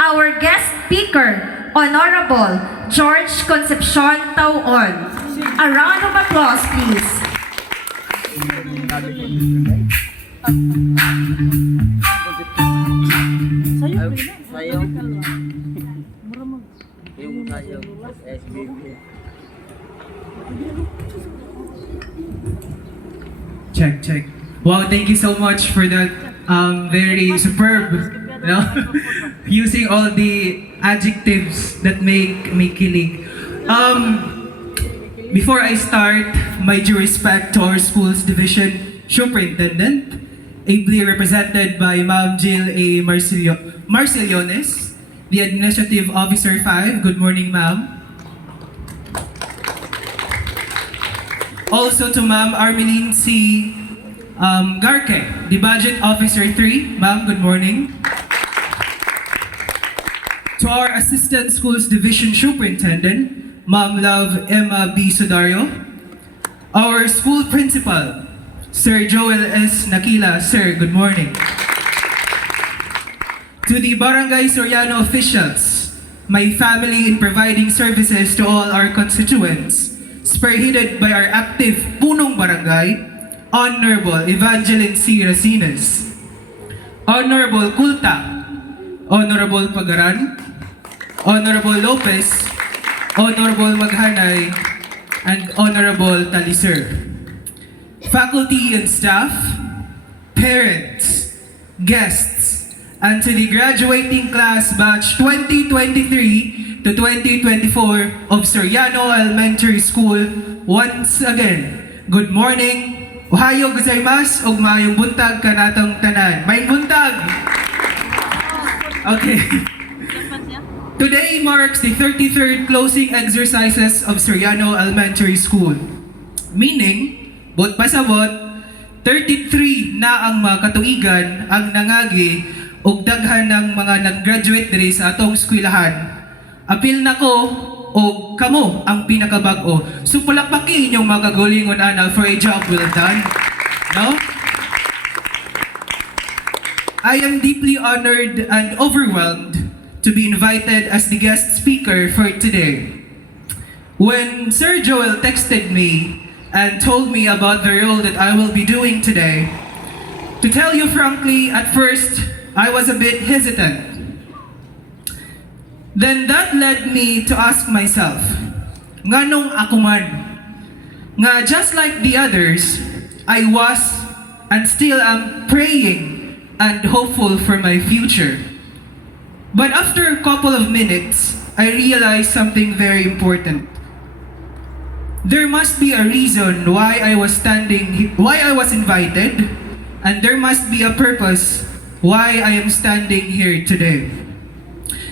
our guest speaker, Honorable George Concepcion Tauon. A round of applause, please. Sayaw. Yung sayaw. SBB. Check. Wow, thank you so much for that very superb, using all the adjectives that make me kilig. Before I start, my due respect to our school's division superintendent, ably represented by Ma'am Jill A. Marceliones, the Administrative Officer 5. Good morning, ma'am. Also to Ma'am Armeline C. Garke, the Budget Officer 3. Ma'am, good morning. To our Assistant Schools Division Superintendent, Ma'am Love Emma B. Sudario. Our School Principal, Sir Joel S. Nakila. Sir, good morning. To the Barangay Soriano officials, my family in providing services to all our constituents, spearheaded by our active punong barangay, Honorable Evangeline C. Racines, Honorable Kulta, Honorable Pagaran, Honorable Lopez, Honorable Maghanay, and Honorable Taliser. Faculty and staff, parents, guests, and to the graduating class batch 2023 to 2024 of Soriano Elementary School, once again, good morning, ohayo gozaimasu, ug maayong buntag kanatong tanan. May buntag! Okay. Today marks the 33rd closing exercises of Soriano Elementary School. Meaning, bot pasabot, 33 na ang mga katuigan ang nangagi ug daghan ng mga nag-graduate diri sa atong eskwelahan. Apil na ko o kamo ang pinakabag-o. So palakpakin inyong mga kagulingon ana for a job well done. No? I am deeply honored and overwhelmed to be invited as the guest speaker for today. When Sir Joel texted me and told me about the role that I will be doing today, to tell you frankly, at first, I was a bit hesitant. Then that led me to ask myself, nganong ako man? Nga just like the others, I was and still am praying and hopeful for my future. But after a couple of minutes, I realized something very important. There must be a reason why I was invited, and there must be a purpose why I am standing here today.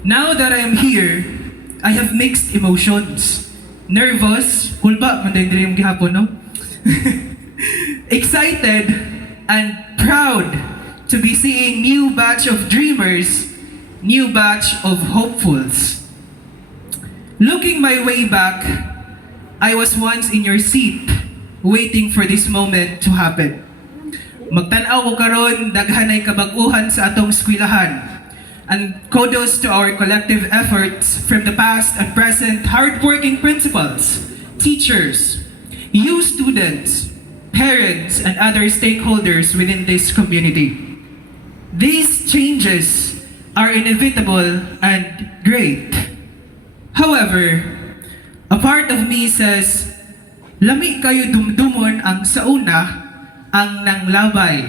Now that I am here, I have mixed emotions. Nervous, hulba, manday yung gihapon, no? Excited and proud to be seeing new batch of dreamers, new batch of hopefuls. Looking my way back, I was once in your seat, waiting for this moment to happen. Magtanaw ko karon, daghanay kabag-uhan sa atong eskwelahan. And kudos to our collective efforts from the past and present hardworking principals, teachers, you students, parents, and other stakeholders within this community. These changes are inevitable and great. However, a part of me says, lami kayo dumdumon ang sauna ang nanglabay.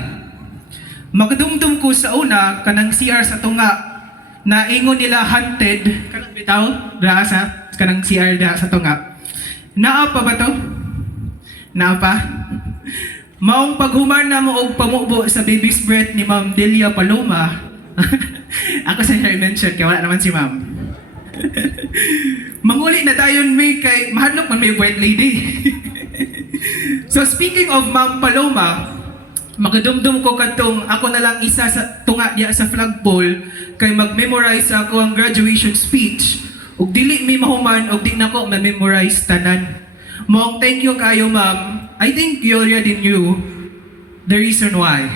Makadumdum ko sa una kanang CR sa tunga na ingon nila haunted kanang bitaw rasa kanang CR da sa tunga. Naa pa ba to? Naa pa? Maong paghuman na mo og pamubo sa baby's breath ni Ma'am Delia Paloma. Ako sa mention kaya wala naman si Ma'am. Manguli na tayon may kay mahadlok man may white lady. So speaking of Ma'am Paloma, makadumdum ko katong ako na lang isa sa tunga diya sa flagpole kay mag-memorize ako ang graduation speech ug dili mi mahuman ug di nako ma-memorize tanan. Mong thank you kayo ma'am. I think you already knew the reason why.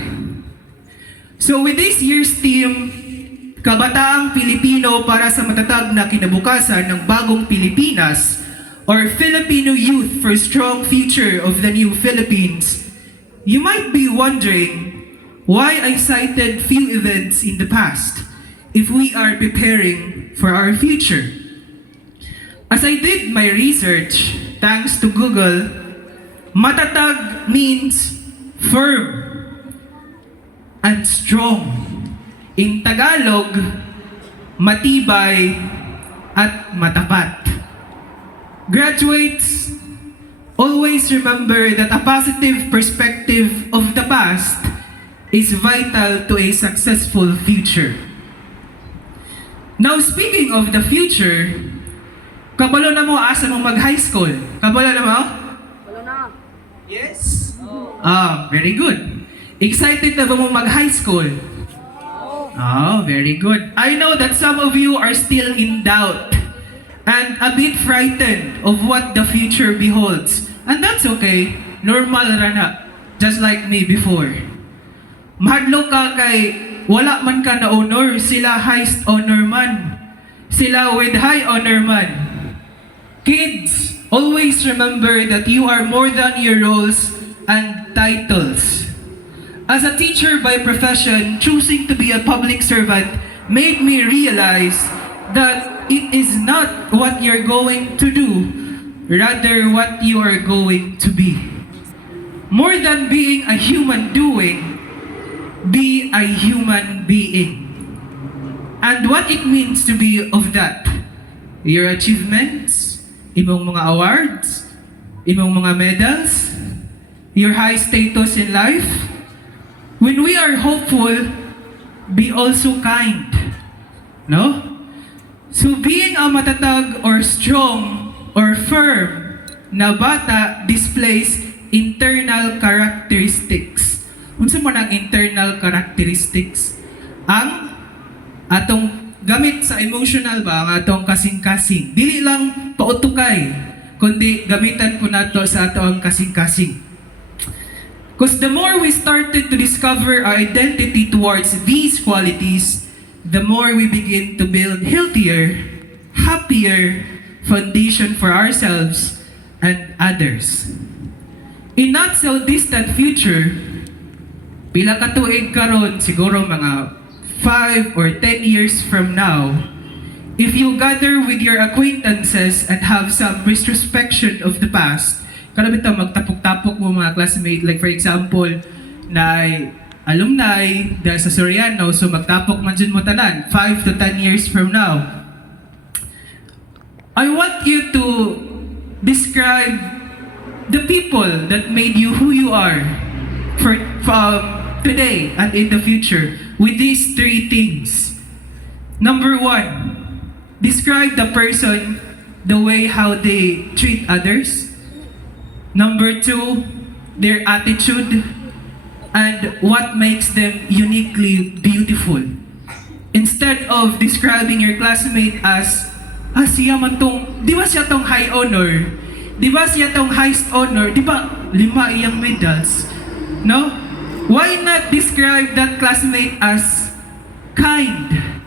So with this year's theme, Kabataang Pilipino para sa matatag na kinabukasan ng bagong Pilipinas, or Filipino Youth for Strong Future of the New Philippines, you might be wondering why I cited few events in the past if we are preparing for our future. As I did my research, thanks to Google, matatag means firm and strong. In Tagalog, matibay at matapat. Graduates, always remember that a positive perspective of the past is vital to a successful future. Now, speaking of the future, kabalo na mo asa mo mag-high school? Kabalo na mo? Wala na. Yes? Very good. Excited na ba mo mag-high school? Oh, very good. I know that some of you are still in doubt and a bit frightened of what the future beholds. And that's okay. Normal ra na. Just like me before. Mahadlok ka kay wala man ka na honor. Sila highest honor man. Sila with high honor man. Kids, always remember that you are more than your roles and titles. As a teacher by profession, choosing to be a public servant made me realize that it is not what you're going to do, rather what you are going to be. More than being a human doing, be a human being. And what it means to be of that, your achievements, imong mga awards, imong mga medals, your high status in life. When we are hopeful, be also kind. No? So being a matatag or strong or firm na bata displays internal characteristics. Unsa man ang internal characteristics? Ang atong gamit sa emotional ba, ang atong kasing-kasing. Dili lang pautukay, kundi gamitan po nato sa atong kasing-kasing. Because the more we started to discover our identity towards these qualities, the more we begin to build healthier, happier foundation for ourselves and others. In not so distant future, pila ka tuig karon, siguro mga 5 or 10 years from now, if you gather with your acquaintances and have some retrospection of the past, kada bitaw magtapok-tapok mo mga classmate, like for example, na alumni dahil sa Soriano, so magtapok man dyan mo tanan, 5 to 10 years from now. I want you to describe the people that made you who you are for today and in the future with these 3 things. Number 1, describe the person the way how they treat others. Number 2, their attitude and what makes them uniquely beautiful. Instead of describing your classmate as, siya man tong, di ba siya tong high honor? Di ba siya tong highest honor? Di ba 5 iyang medals? No? Why not describe that classmate as kind,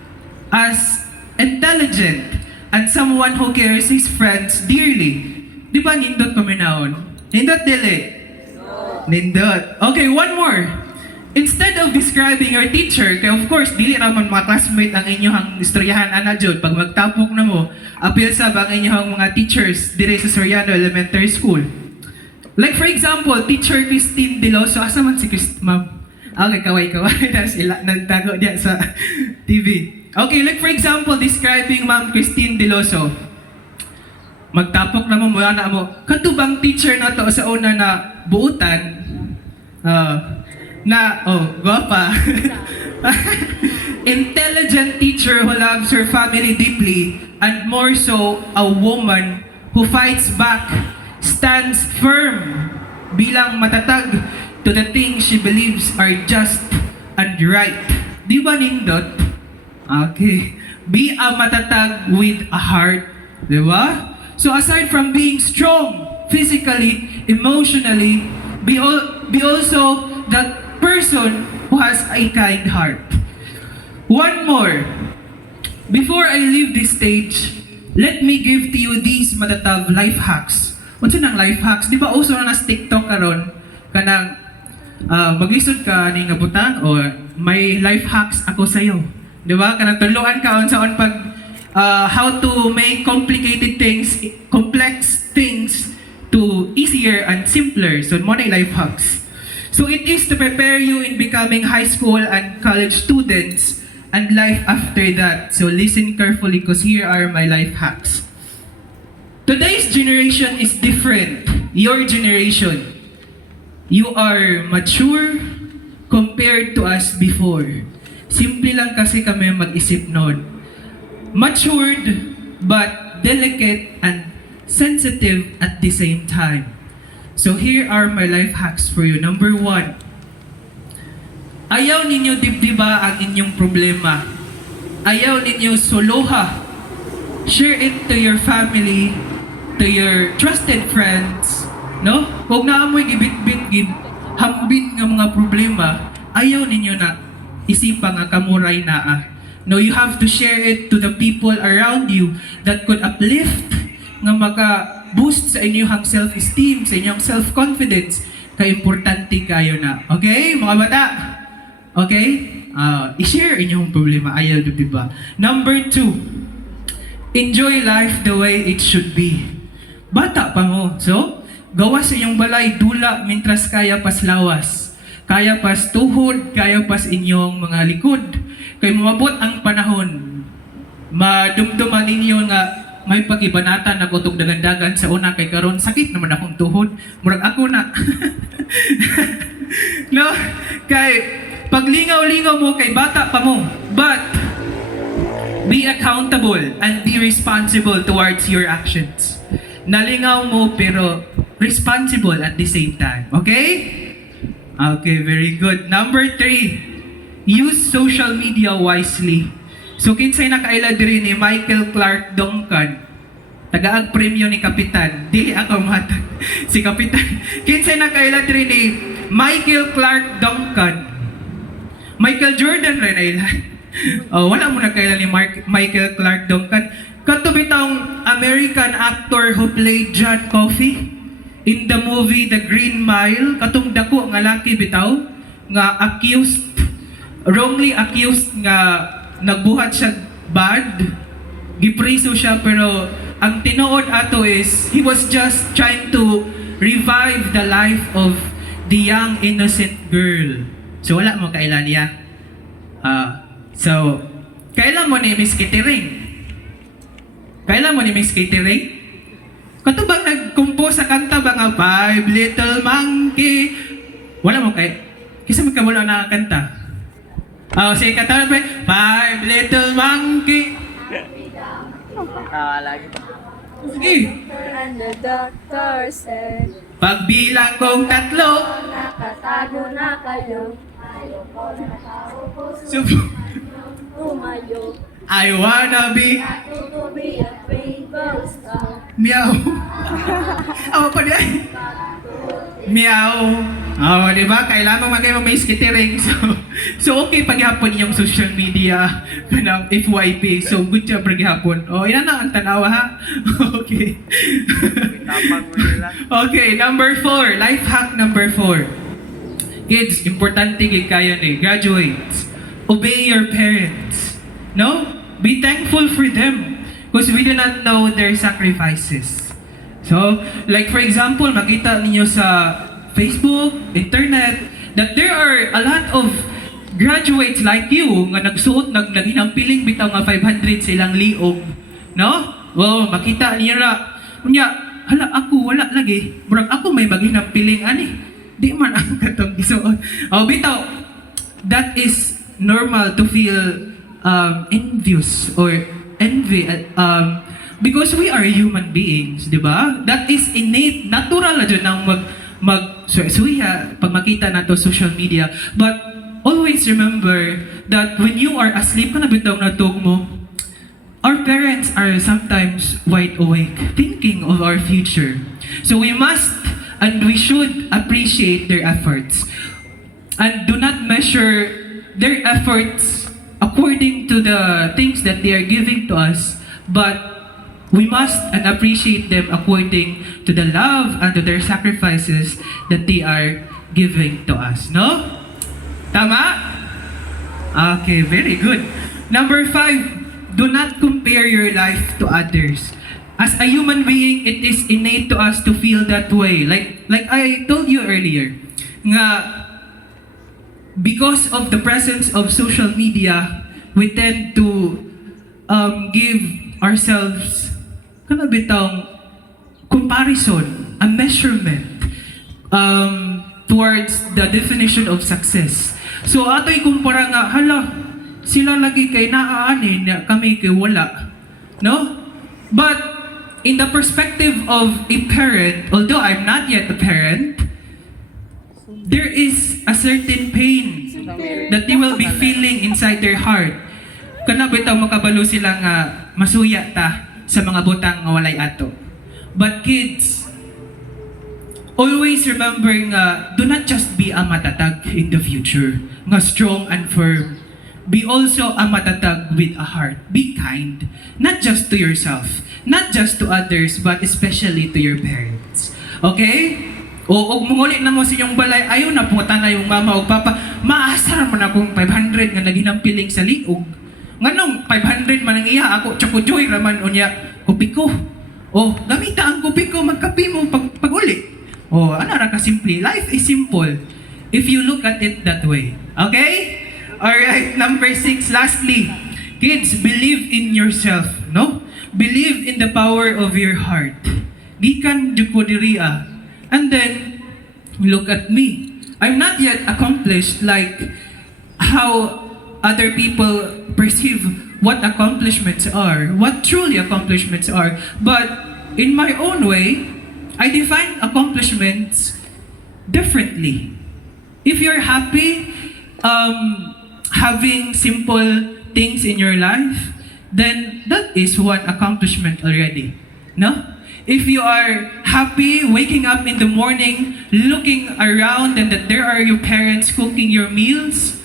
as intelligent, and someone who cares his friends dearly? Di ba nindot kami naon? Nindot dili? Nindot. Okay, one more. Instead of describing your teacher, kaya of course, dili naman mga classmate ang inyong istoryahan ana jud pag magtapok na mo, apil sa ang inyong mga teachers dire sa Soriano Elementary School. Like for example, Teacher Christine Deloso, asa man si Ma'am? Okay, kaway-kaway na sila nagtago diya sa TV. Okay, like for example, describing Ma'am Christine Deloso. Magtapok na mo, mula na mo, katubang teacher na to sa una na buutan, gwapa. Intelligent teacher who loves her family deeply, and more so, a woman who fights back, stands firm, bilang matatag to the things she believes are just and right. Di ba nindot? Okay. Be a matatag with a heart. Di ba? So aside from being strong physically, emotionally, be also that person who has a kind heart. One more. Before I leave this stage, let me give to you these matatav life hacks. Unsa nang life hacks? Di ba uso na sa TikTok karon kanang maglisod ka ni nga butang o may life hacks ako sa'yo. Di ba? Kanang tuluan ka unsaon pag how to make complex things to easier and simpler. So mo na life hacks. So it is to prepare you in becoming high school and college students and life after that. So listen carefully because here are my life hacks. Today's generation is different. Your generation. You are mature compared to us before. Simple lang kasi kami mag-isip noon. Matured but delicate and sensitive at the same time. So here are my life hacks for you. Number 1. Ayaw ninyo dibdiba ang inyong problema. Ayaw ninyo soloha. Share it to your family, to your trusted friends. No? Huwag na amoy gibit-bit, hambin nga mga problema. Ayaw ninyo na isipa nga kamuray naa. No, you have to share it to the people around you that could uplift nga maka-boost sa inyong self-esteem, sa inyong self-confidence. Ka-importante kayo na. Okay, mga bata? Okay? I-share inyong problema. Ayaw, diba? Number 2. Enjoy life the way it should be. Bata pa mo. So, gawa sa inyong balay, dula, mintras kaya pas lawas. Kaya pas tuhod, kaya pas inyong mga likod. Kay mabot ang panahon, madumduman ninyo nga may pag-ibanatan na kutog dagandagan sa una kay karon sakit naman akong tuhod. Murag ako na. No? Kay paglingaw-lingaw mo kay bata pa mo. But be accountable and be responsible towards your actions. Nalingaw mo pero responsible at the same time. Okay? Okay, very good. Number 3. Use social media wisely. So kinsay nakaila diri ni Michael Clark Duncan. Tagaag premyo ni Kapitan. Dili ako matag. Si Kapitan. Kinsay nakaila diri ni Michael Clark Duncan. Michael Jordan rin ay wala mo nakaila ni Michael Clark Duncan. Kato bitang American actor who played John Coffey in the movie The Green Mile. Katong dako nga laki bitaw nga wrongly accused nga nagbuhat siya bad, gipriso siya, pero ang tinuod ato is he was just trying to revive the life of the young innocent girl. So wala mo kailan niya. So kailan mo ni Miss Kitty-Ring? Kailan mo ni Miss Kitty-Ring? Kato bang nag-compose sa kanta ba nga Five Little Monkey? Wala mo kay kisa magkamula na kanta. Sige kata ba? Five Little Monkey. Lagi. Sige. And the doctor said, Pagbilang kong 3. nakatago na kayo. Ayoko na nakaupo sa tumayo. I wanna be To be a twinkle star. meow. Awa pa diyan. Meow. Di ba? Kailangan magay may skittering. So okay paghapon yung social media kanang FYP. So good job paghapon. Ina na ang tanawa ha. Okay. Tapang mo nila. Okay, number 4. Life hack number 4. Kids, importante gid kayo ni graduates. Obey your parents. No? Be thankful for them because we do not know their sacrifices. So, like for example, makita ninyo sa Facebook, internet, that there are a lot of graduates like you nga nagsuot, naginampiling bitaw nga 500 silang liog. No? Wow, makita niyo ra. Unya, hala ako, wala lagi. Murag ako may maginampiling ani. Di man ang katong gisuot. Bitaw, that is normal to feel envious or envy because we are human beings, di ba? That is innate, natural na dyan ang suya pag makita nato social media. But always remember that when you are asleep ka na bitaw na tug mo, our parents are sometimes wide awake, thinking of our future. So we must and we should appreciate their efforts and do not measure their efforts according to the things that they are giving to us, but we must and appreciate them according to the love and to their sacrifices that they are giving to us. No? Tama? Okay, very good. Number 5, do not compare your life to others. As a human being, it is innate to us to feel that way. Like I told you earlier, nga because of the presence of social media, we tend to give ourselves kanabitang comparison, a measurement towards the definition of success. So ato'y kumpara nga, hala, sila lagi kay naaanin, kami kay wala. No? But in the perspective of a parent, although I'm not yet a parent, there is a certain pain that they will be feeling inside their heart. Kana bitaw makabalo sila nga masuya ta sa mga butang nga walay ato. But kids, always remember nga, do not just be a matatag in the future, nga strong and firm. Be also a matatag with a heart. Be kind, not just to yourself, not just to others, but especially to your parents. Okay? O munguli na mo sa inyong balay, ayaw na punta na yung mama o papa, maasar man akong 500 nga naginampiling sa liog. Nganong 500 man ang iya, ako chokojoy raman unya, kupi ko. O, gamita ang kupi ko, magkapi mo pag-uli. O, ano ra ka simple? Life is simple if you look at it that way. Okay? Alright, number 6, lastly, kids, believe in yourself, no? Believe in the power of your heart. Gikan jud diriya. And then, look at me. I'm not yet accomplished like how other people perceive what accomplishments are, what truly accomplishments are. But in my own way, I define accomplishments differently. If you're happy, having simple things in your life, then that is one accomplishment already. No? If you are happy waking up in the morning, looking around and that there are your parents cooking your meals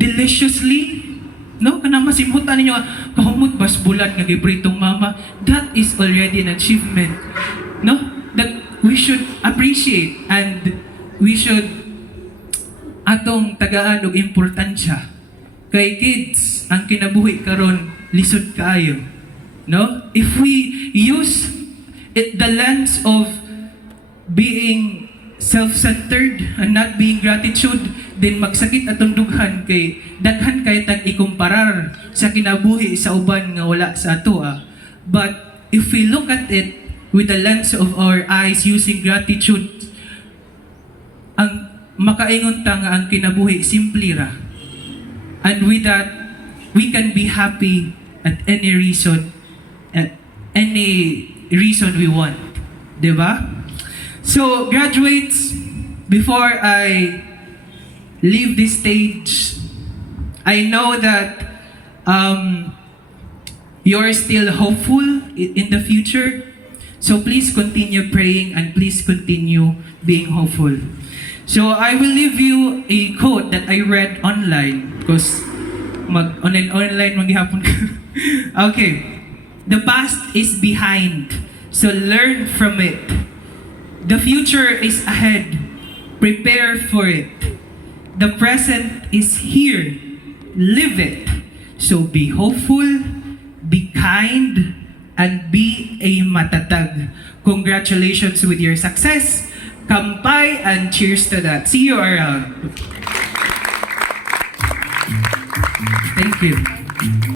deliciously, no? Kanang masimutan ninyo, kahumot bas bulan nga gibritong mama, that is already an achievement. No? That we should appreciate and we should atong tagaan og importansya. Kay kids, ang kinabuhi karon lisod kaayo. No? If we use the lens of being self-centered and not being gratitude, then magsakit atong dughan kay daghan kay tag ikumparar sa kinabuhi sa uban nga wala sa ato. But if we look at it with the lens of our eyes using gratitude, ang makaingon ta nga ang kinabuhi simple ra. And with that, we can be happy at any reason we want. Diba? So, graduates, before I leave this stage, I know that you're still hopeful in the future. So please continue praying and please continue being hopeful. So I will leave you a quote that I read online because online maghihapon ka. Okay. The past is behind, so learn from it. The future is ahead. Prepare for it. The present is here. Live it. So be hopeful, be kind, and be a matatag. Congratulations with your success. Kampay and cheers to that. See you around. Thank you.